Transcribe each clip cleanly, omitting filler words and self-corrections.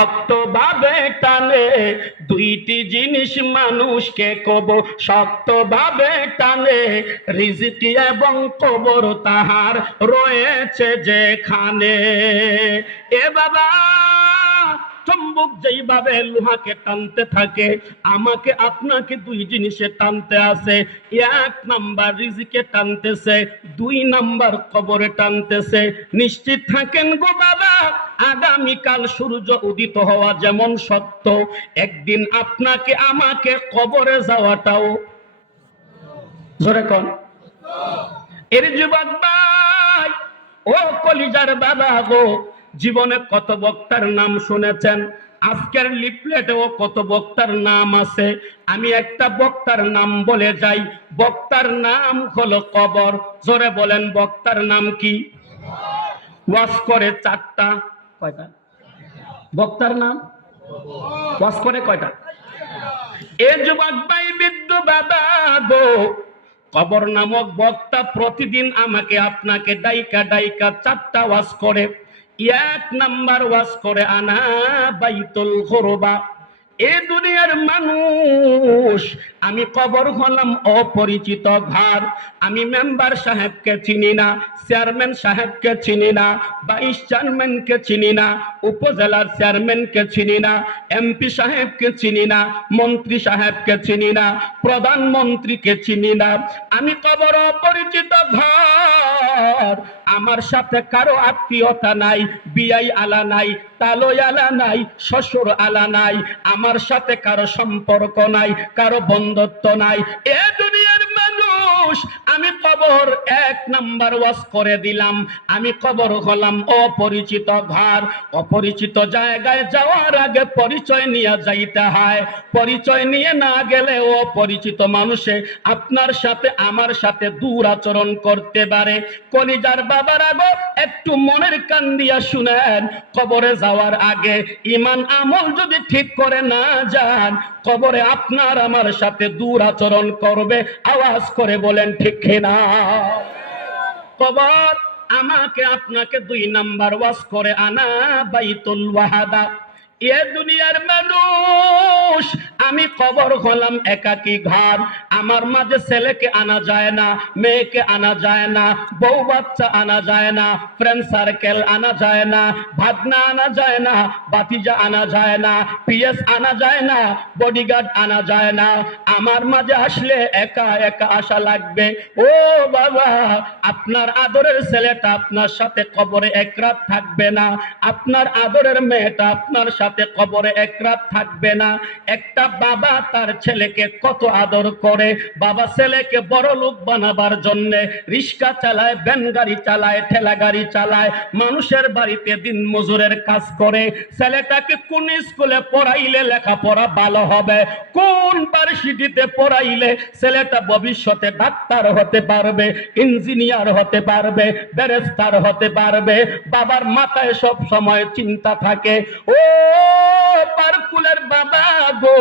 শক্তভাবে টানে, দুইটি জিনিস মানুষকে কব শক্তভাবে টানে, রিজিক এবং কবর তাহার রয়েছে যেখানে। এ বাবা, চুম্বক যেইভাবে লোহাকে টানতে থাকে, আমাকে আপনাকে দুই জিনিসে টানতে আছে। এক নাম্বার রিজিকে টানতেছে, দুই নাম্বার কবরে টানতেছে। নিশ্চিত থাকেন গো বাবা, আগামীকাল সূর্য উদিত হওয়া যেমন সত্য, একদিন আপনাকে আমাকে কবরে যাওয়াটাও, জোরে কোন, এর যুবক ভাই ও কলিজার বাবা গো, জীবনে কত বক্তার নাম শুনেছেন, আজকের লিফলেটেও কত বক্তার নাম আছে। আমি একটা বক্তার নাম বলে যাই, বক্তার নাম হলো কবর। জোরে বলেন, বক্তার নাম কি? ওয়াজ করে চারটা, কয়টা বক্তার নাম? ওয়াজ করে কয়টা? এ যুবক ভাই, বৃদ্ধ বাবা গো, কবর নামক বক্তা প্রতিদিন আমাকে আপনাকে ডাইকা ডাইকা চারটা ওয়াজ করে। এক নাম্বার ওয়াজ করে আনা বাইতুল গুরবা, এ দুনিয়ার মানুষ, আমি কবর হলাম অপরিচিত ঘর। আমি মেম্বার সাহেবকে চিনি না, চেয়ারম্যান সাহেবকে চিনি না, ভাইস চেয়ারম্যানকে চিনি না, উপজেলার চেয়ারম্যানকে চিনি না, এমপি সাহেবকে চিনি না, মন্ত্রী সাহেবকে চিনি না, প্রধানমন্ত্রীকে চিনি না। আমি কবর অপরিচিত ঘর। আমার সাথে কারো আত্মীয়তা নাই, বিয়াই আলা নাই, তালই আলা নাই, শ্বশুর আলা নাই, আমার সাথে কারো সম্পর্ক নাই, কারো বন্ধুত্ব নাই। এ দুনিয়ার মানুষ, আমি কবর এক নাম্বার ওয়াজ করে দিলাম। আমি কবর হলাম অপরিচিত ঘর। অপরিচিত জায়গায় যাওয়ার আগে পরিচয় নিয়ে যাইতে হয়। পরিচয় নিয়ে না গেলে অপরিচিত মানুষে আপনার সাথে আমার সাথে দুরাচরণ করতে পারে। কলিজার বাবার আগো, একটু মনের কান দিয়া শুনেন, কবরে যাওয়ার আগে ঈমান আমল যদি ঠিক করে না যান, কবরে আপনার আমার সাথে দুরাচরণ করবে। আওয়াজ করে বলেন ঠিক কিনা? কবর আমাকে আপনাকে দুই নাম্বার ওয়াজ করে আনা বাইতুল ওয়াহাদা। এ দুনিয়ার মানুষ, আমি কবর হলাম একাকী ঘর। আমার মাঝে ছেলেকে আনা যায় না, মেয়েকে আনা যায় না, বউ বাচ্চা আনা যায় না, ফ্রেন্ড সার্কেল আনা যায় না, ভাগনা আনা যায় না, বাতিজা আনা যায় না, পিএস আনা যায় না, বডিগার্ড আনা যায় না। আমার মাঝে আসলে একা একা আসা লাগবে। ও বাবা, আপনার আদরের ছেলেটা আপনার সাথে কবরে এক রাত থাকবে না, আপনার আদরের মেয়েটা আপনার সাথে কবরে এক রাত থাকবে না। একটা বাবা তার ছেলেকে কত আদর করে, বাবা ছেলেকে বড় লোক বানাবার জন্য রিক্সা চালায়, ভ্যান গাড়ি চালায়, ঠেলা গাড়ি চালায়, মানুষের বাড়িতে দিন মজুরের কাজ করে। ছেলেটাকে কোন স্কুলে পড়াইলে লেখাপড়া ভালো হবে, কোন ভার্সিটিতে পড়াইলে ছেলেটা ভবিষ্যতে ডাক্তার হতে পারবে, ইঞ্জিনিয়ার হতে পারবে, ব্যারিস্টার হতে পারবে, বাবার মাথায় সব সময় চিন্তা থাকে। ও পারকুলের বাবা গো,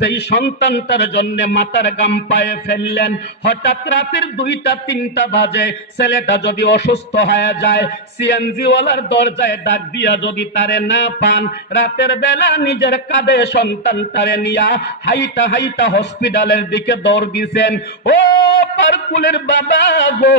যেই সন্তানটার জন্য মাথার গাম পায়ে ফেললেন, হঠাৎ রাতের 2টা 3টা বাজে ছেলেটা যদি অসুস্থ হয়ে যায়, সিএনজি ওয়ালার দরজায় ডাক দিয়া যদি তারে না পান, রাতের বেলা নিজের কাঁধে সন্তানটারে নিয়া হাইটা হাইটা হসপিটালের দিকে দৌড় দিছেন। ও পারকুলের বাবা গো,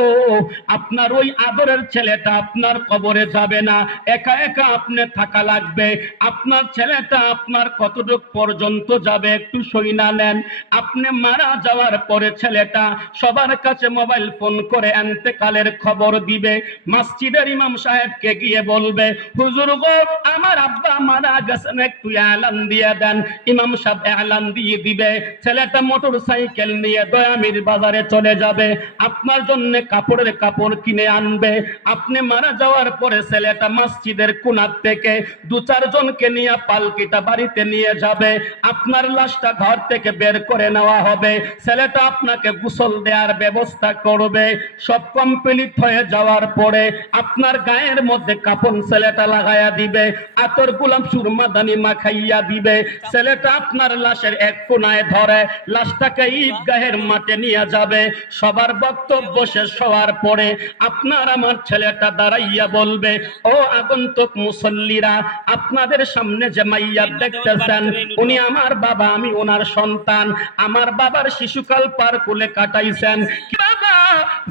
আপনার ওই আদরের ছেলেটা আপনার কবরে যাবে না, একা একা আপনি থাকা লাগবে। আপনার ছেলেটা আপনার কতটুক পর্যন্ত যাবে একটু সইনা নেন। আপনি মারা যাওয়ার পরে ছেলেটা সবার কাছে মোবাইল ফোন করে এন্তেকালের খবর দিবে। মসজিদের ইমাম সাহেবকে গিয়ে বলবে, হুজুর গো, আমার আব্বা মারা গেছেন, একটু এলান দিয়ে দেন। ইমাম সাহেব এলান দিয়ে দিবে। ছেলেটা মোটর সাইকেল নিয়ে দয়ামির বাজারে চলে যাবে, আপনার জন্য কাপড়ের কাপড় কিনে আনবে। আপনি মারা যাওয়ার পরে ছেলেটা মসজিদের কোণার থেকে 2-4 জনকে নিয়ে পাল পালকিটা বাড়িতে নিয়ে যাবে, আপনার লাশটা ঘর থেকে বের করে নেওয়া হবে, ছেলেটা আপনাকে গোসল দেওয়ার ব্যবস্থা করবে। সব কমপ্লিট হয়ে যাওয়ার পরে আপনার গায়ের মধ্যে কাফন ছেলেটা লাগাইয়া দিবে, আতর গোলাপ সুরমাদানি মাখাইয়া দিবে। ছেলেটা আপনার লাশের এক কোনায় ধরে লাশটাকে ঈদগাহের মাঠে নিয়ে যাবে। সবার বক্তব্য শেষ হওয়ার পরে আপনার আমার ছেলেটা দাঁড়াইয়া বলবে, ও আগন্তুক মুসল্লিরা, আপনাদের সামনে যে মাইয়া দেখতেছেন উনি আমার বাবা, আমি ওনার সন্তান। আমার বাবার শিশুকাল পার কুলে কাটাইছেন। বাবা,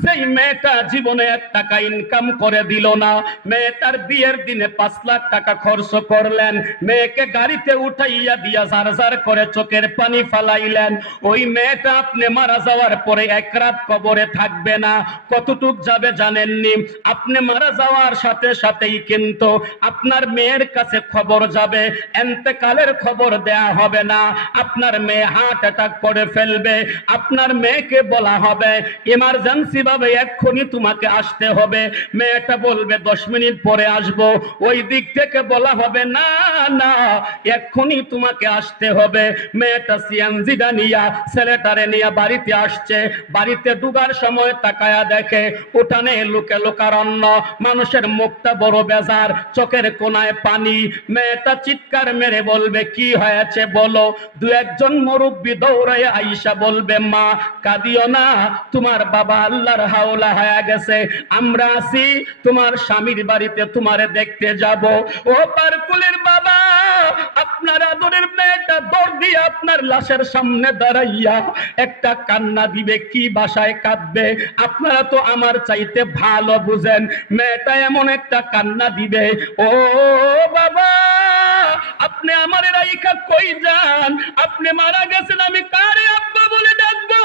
যেই মেয়েটা জীবনে 1 টাকা ইনকাম করে দিল না, মেয়েটার বিয়ের দিনে 5 লাখ টাকা খরচ করলেন, মেয়েকে গাড়িতে উঠাইয়া দিয়া জার করে চোখের পানি ফালাইলেন, ওই মেয়েটা আপনি মারা যাওয়ার পরে 1 রাত কবরে থাকবে না। কতটুক যাবে জানেননি? আপনি মারা যাওয়ার সাথে সাথেই কিন্তু আপনার মেয়ের কাছে খবর যাবে, এন্তেকালের খবর দেয়া হবে না। আপনার মেয়ে হার্ট অ্যাটাক করে ফেলবে, আপনার মেয়েকে বলা হবে ইমার্জেন্সি ভাবে এক্ষুনি তোমাকে আসতে হবে। মেয়েটা বলবে 10 মিনিট পরে আসবো। ওই দিক থেকে বলা হবে না না, এক্ষুনি তোমাকে আসতে হবে। মেয়েটা সিএনজিটা নিয়া ছেলেটারে নিয়ে বাড়িতে আসছে। বাড়িতে ঢুকার সময় তাকায়া দেখে উঠানে লোকে লোকারণ্য, মানুষের মুখটা বড় বেজার, চোখের কোনায় পানি। মেয়েটা চিৎকার মেরে বলবে কি হয়েছে বলো। 2-1 মুরব্বি দৌড়ায় আইসা বলবে মা কাঁদিও না, তোমার বাবা আল্লাহর হাওলা হয়ে গেছে, আমরা আছি তোমার স্বামীর বাড়িতে তোমারে দেখতে যাব। ও পারকুলের বাবা, আপনার আদরের মেয়েটা দৌড় দিয়ে আপনার লাশের সামনে দাঁড়াইয়া একটা কান্না দিবে, কি ভাষায় কাঁদবে আপনারা তো আমার চাইতে ভালো বুঝেন। মেয়েটা এমন একটা কান্না দিবে, ও বাবা আপনি আমার রাইখা কই যান, আপনি মারা গেছেন, আমি কারে আব্বা বলে ডাকবো,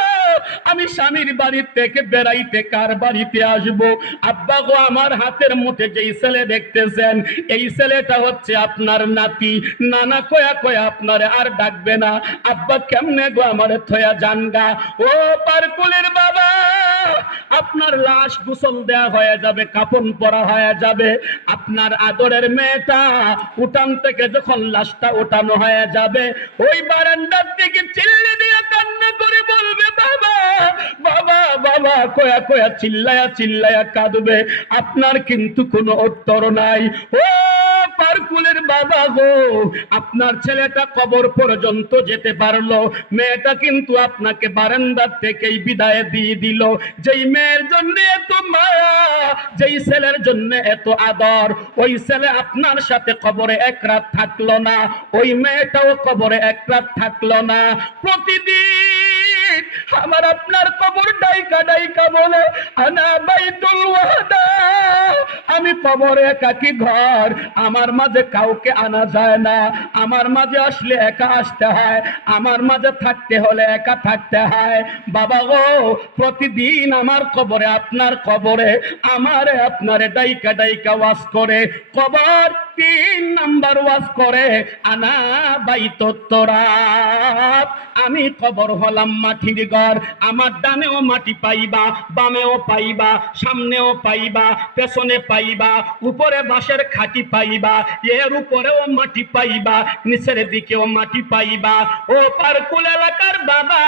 আমি স্বামীর বাড়ি থেকে বেড়াইতে কার বাড়িতে আসবো। আব্বা গো, আমার হাতের মুঠে যেই ছেলে দেখতেছেন এই ছেলেটা হচ্ছে আপনার নাতি। নানা কয়া কয়া আপনারে আর ডাকবে না। আব্বা কেমনে গো আমারে থয়া জানগা। ও পারকুলের বাবা, আপনার লাশ গোসল দেয়া হয়ে যাবে, কাফন পরা হয়ে যাবে। আপনার আদরের মেয়েটা উঠান থেকে যখন লাশটা ওঠানো হয়ে যাবে, ওই বারান্দার দিকে চিল্লি দিয়ে কান্না করে বলবে বাবা বাবা বাবা, কয়া কয়া চিল্লায়া চিল্লায়া কাঁদবে। আপনার কিন্তু কোনো উত্তর নাই। ও পারকুলের বাবা গো, আপনার ছেলেটা কবর পর্যন্ত যেতে পারলো, মেয়েটা কিন্তু আপনাকে বারান্দার থেকেই বিদায় দিয়ে দিল। যেই মেয়ের জন্য এত মায়া, যেই ছেলের জন্য এত আদর, ওই ছেলে আপনার সাথে কবরে 1 রাত থাকলো না, ওই মেয়েটাও কবরে 1 রাত থাকলো না। প্রতিদিন আমার আপনার কবর ডাইকা ডাইকা বলে আনা বাইতুল ওয়াহদা, আমি কবরে একাকী ঘর, আমার মাঝে কাউকে আনা যায় না, আমার মাঝে আসলে একা আসতে হয়, আমার মাঝে থাকতে হলে একা থাকতে হয়। বাবা গো, প্রতিদিন আমার কবরে আপনার কবরে আমারে আপনারে ডাইকা ডাইকা ওয়াজ করে, কবর 3 নাম্বার ওয়াজ করে আনা বাইতুত তুরাব, আমি কবর হলাম মাটির ঘর। আমার ডানেও মাটি পাইবা, বামেও পাইবা, সামনেও পাইবা, পেছনে পাইবা, উপরে বাঁশের খাটি পাইবা, এর উপরেও মাটি পাইবা, নিচের দিকেও মাটি পাইবা। ও পারকুল এলাকার বাবা,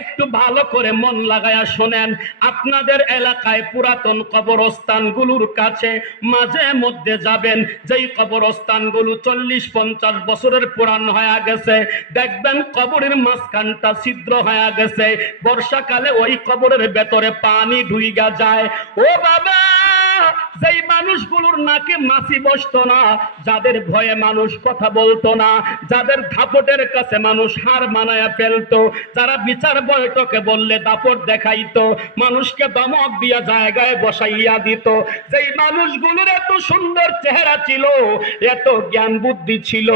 একটু ভালো করে মন লাগায়া শোনেন। আপনাদের এলাকায় পুরাতন কবরস্থানগুলোর কাছে মাঝে মধ্যে যাবেন, যেই কবরস্থানগুলো 40-50 বছরের পুরান হয়ে গেছে, দেখবেন কবরের মাঝখানটা ছিদ্র হয়ে গেছে, বর্ষাকালে ওই কবরের ভেতরে পানি ঢুইগা যায়। ও বাবা, যেই মানুষগুলোর নাকে মাছি বসতো না, যাদের ভয়ে মানুষ কথা বলতো না, যাদের দাপটের কাছে মানুষ হার মানায়া ফেলতো, যারা বিচার বৈঠকে বললে দাপট দেখাইতো, মানুষকে দমক দিয়া জায়গায় বসাইয়া দিত, যেই মানুষগুলোর এত সুন্দর চেহারা ছিল, এত জ্ঞান বুদ্ধি ছিল,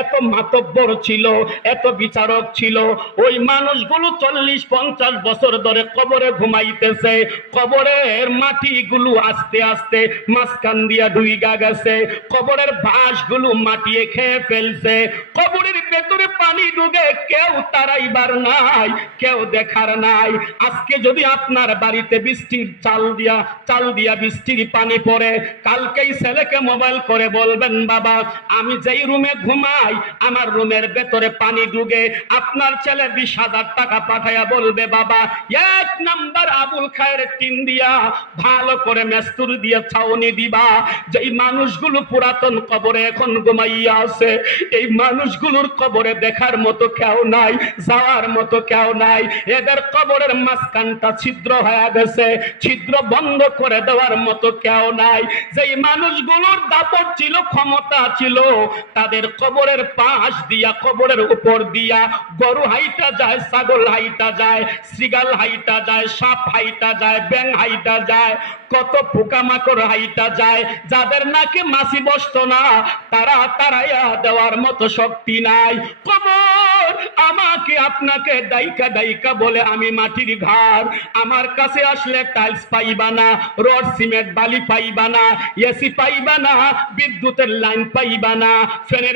এত মাতব্বর ছিল, এত বিচারক ছিল, ওই মানুষগুলো 40-50 বছর ধরে কবরে ঘুমাইতেছে। কবরের মাটিগুলো আস্তে আস্তে মাঝখান দিয়া ডুইগা গেছে, কবরের বাঁশগুলো মাটিয়ে খেয়ে ফেলছে, কবরের ভেতরে পানি ঢুকে কেউ তারাইবার নাই, কেউ দেখার নাই। আজকে যদি আপনার বাড়িতে বৃষ্টির চাল দিয়া বৃষ্টির পানি পড়ে, কালকেই ছেলেকে মোবাইল করে বলবেন, বাবা আমি যেই রুমে ঘুমাই আমার রুমের ভেতরে পানি ঢুকে, আপনার ছেলে 20,000 টাকা পাঠাইয়া বলবে, বাবা 1 নাম্বার আবুল খায়ের টিন দিয়া ভালো করে মেস্তুর দিয়ে ছাউনি দিবা। যেই মানুষগুলো পুরাতন কবরে এখন ঘুমাইয়া আছে, এই মানুষগুলোর কবরে দেখার মতো কেউ নাই, যাওয়ার মতো কেউ নাই। এদের কবরের মাঝখানটা ছিদ্র হয়ে গেছে, ছিদ্র বন্ধ করে দেওয়ার মতো কেউ নাই। যেই মানুষগুলোর দাপট ছিল, ক্ষমতা ছিল, তাদের কবরের পাশ দিয়া, কবরের উপর দিয়া গরু হাইটা যায়, ছাগল হাইটা যায়, শ্রীগাল হাইটা যায়, সাপ হাইটা যায়, ব্যাং হাইটা যায়, কত পোকামাকড় হাইটা যায়। যাদের নাকি মাছি বসতো না, তারা তারাইয়া দেওয়ার মতো শক্তি নাই। কবর আমাকে আপনাকে ডাইকা ডাইকা বলে, আমি মাটির ঘর, আমার কাছে আসলে টাইলস পাইবা না, রড সিমেন্ট বালি পাইবা না, এসি পাইবা না, বিদ্যুতের লাইন পাইবা না, ফ্যানের